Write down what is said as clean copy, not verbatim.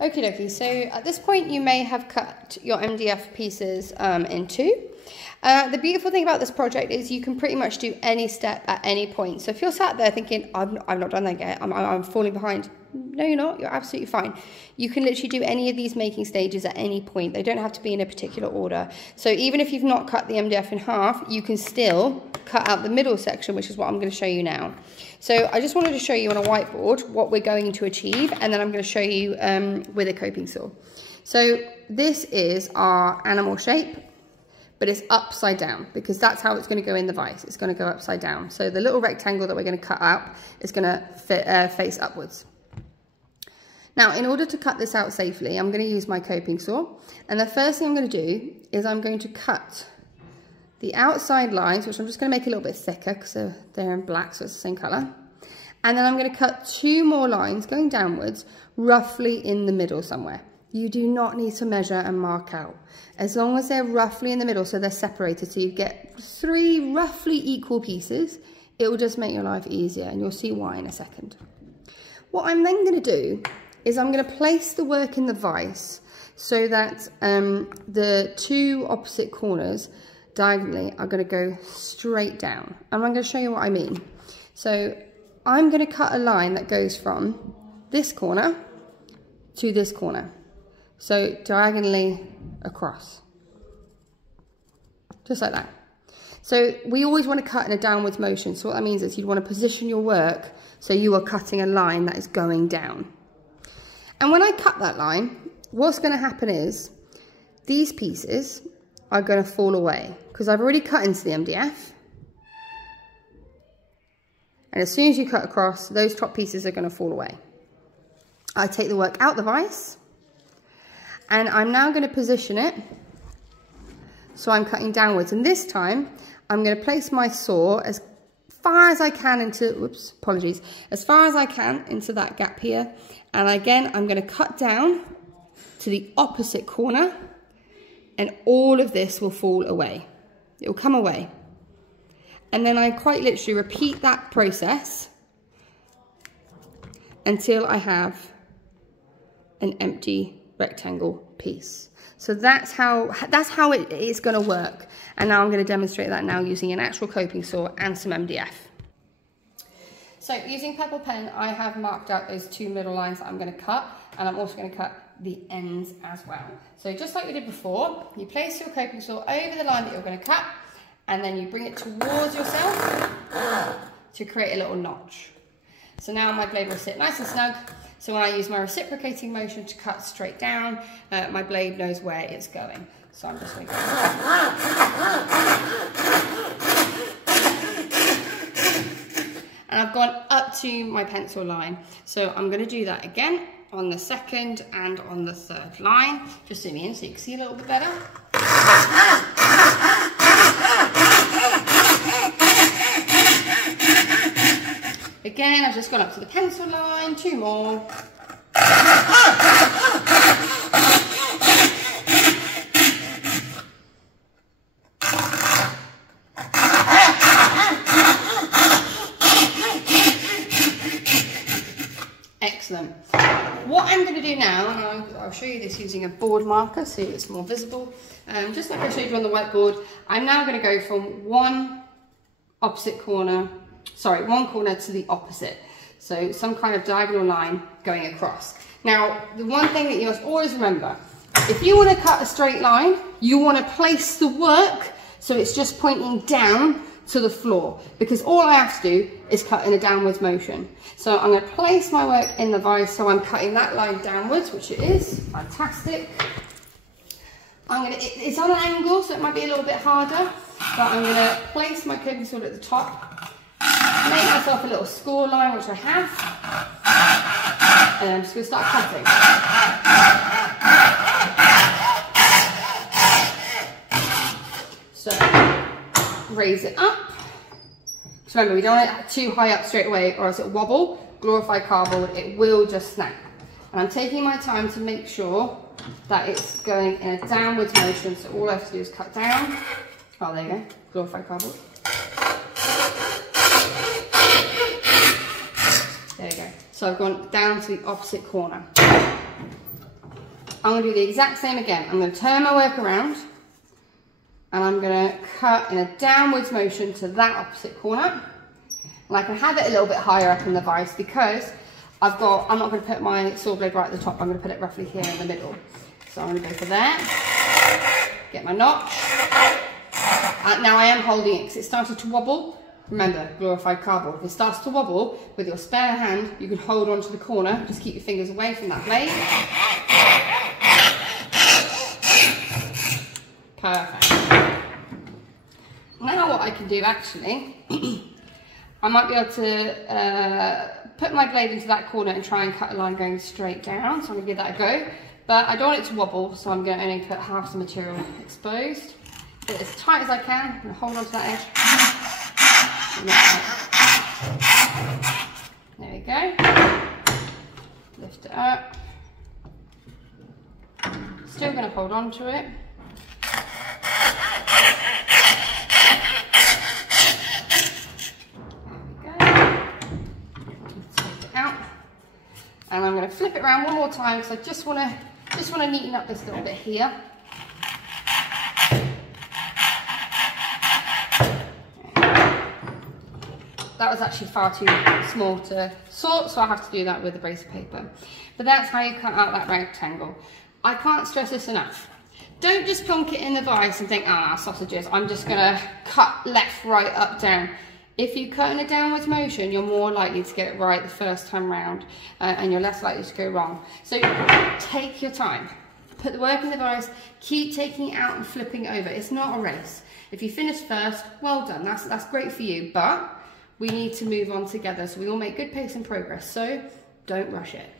Okie dokie, so at this point you may have cut your MDF pieces in two. The beautiful thing about this project is you can pretty much do any step at any point. So if you're sat there thinking, I've not done that yet, I'm falling behind. No, you're not. You're absolutely fine. You can literally do any of these making stages at any point. They don't have to be in a particular order. So even if you've not cut the MDF in half, you can still cut out the middle section, which is what I'm going to show you now. So I just wanted to show you on a whiteboard what we're going to achieve, and then I'm going to show you with a coping saw. So this is our animal shape, but it's upside down because that's how it's going to go in the vise. It's going to go upside down. So the little rectangle that we're going to cut out is going to face upwards. Now, in order to cut this out safely, I'm going to use my coping saw. And the first thing I'm going to do is I'm going to cut the outside lines, which I'm just going to make a little bit thicker because they're in black, so it's the same colour. And then I'm going to cut two more lines going downwards, roughly in the middle somewhere. You do not need to measure and mark out. As long as they're roughly in the middle, so they're separated, so you get three roughly equal pieces, it will just make your life easier, and you'll see why in a second. What I'm then going to do is I'm going to place the work in the vise so that the two opposite corners diagonally are going to go straight down. And I'm going to show you what I mean. So I'm going to cut a line that goes from this corner to this corner. So diagonally across. Just like that. So we always want to cut in a downwards motion. So what that means is you'd want to position your work so you are cutting a line that is going down. And when I cut that line, what's going to happen is these pieces are going to fall away because I've already cut into the MDF. And as soon as you cut across, those top pieces are going to fall away. I take the work out the vise, and I'm now going to position it so I'm cutting downwards. And this time, I'm going to place my saw as far as I can into, as far as I can into that gap here. And again, I'm going to cut down to the opposite corner, and all of this will fall away. It will come away. And then I quite literally repeat that process until I have an empty rectangle piece. So that's how it is going to work. And now I'm going to demonstrate that now using an actual coping saw and some MDF. So using Pebble Pen, I have marked out those two middle lines that I'm going to cut, and I'm also going to cut the ends as well. So just like we did before, you place your coping saw over the line that you're going to cut, and then you bring it towards yourself to create a little notch. So now my blade will sit nice and snug. So when I use my reciprocating motion to cut straight down, my blade knows where it's going. So I'm just going to go. And I've gone up to my pencil line. So I'm going to do that again on the second and on the third line. Just zoom in so you can see a little bit better. Again, I've just gone up to the pencil line, two more. Excellent. What I'm going to do now, and I'll show you this using a board marker so it's more visible. Just like I showed you on the whiteboard, I'm now going to go from one corner to the opposite. So some kind of diagonal line going across. Now, the one thing that you must always remember, if you want to cut a straight line, you want to place the work so it's just pointing down to the floor, because all I have to do is cut in a downwards motion. So I'm going to place my work in the vise so I'm cutting that line downwards, which it is. Fantastic. It's on an angle, so it might be a little bit harder, but I'm going to place my coping saw at the top, make myself a little score line, which I have, and I'm just going to start cutting. So, raise it up. So remember, we don't want it too high up straight away, or else it'll wobble. Glorified cardboard, it will just snap. And I'm taking my time to make sure that it's going in a downwards motion, so all I have to do is cut down. Oh, there you go, glorified cardboard. There you go. So I've gone down to the opposite corner. I'm going to do the exact same again. I'm going to turn my work around and I'm going to cut in a downwards motion to that opposite corner. And I can have it a little bit higher up in the vise because I'm not going to put my saw blade right at the top. I'm going to put it roughly here in the middle. So I'm going to go for that, get my notch. Now I am holding it because it started to wobble. Remember, glorified cardboard. If it starts to wobble, with your spare hand, you can hold on to the corner. Just keep your fingers away from that blade. Perfect. Now what I can do actually, I might be able to put my blade into that corner and try and cut a line going straight down. So I'm going to give that a go. But I don't want it to wobble, so I'm going to only put half the material exposed. Get it as tight as I can. I'm going to hold on to that edge. There we go. Lift it up. Still going to hold on to it. And I'm going to flip it around one more time because I just want to neaten up this little bit here. That was actually far too small to sort, so I have to do that with a brace of paper. But that's how you cut out that rectangle. I can't stress this enough. Don't just plonk it in the vise and think, sausages, I'm just going to cut left, right, up, down. If you cut in a downwards motion, you're more likely to get it right the first time round, and you're less likely to go wrong. So take your time. Put the work in the vise, keep taking it out and flipping it over. It's not a race. If you finish first, well done. That's great for you, but we need to move on together so we all make good pace and progress. So don't rush it.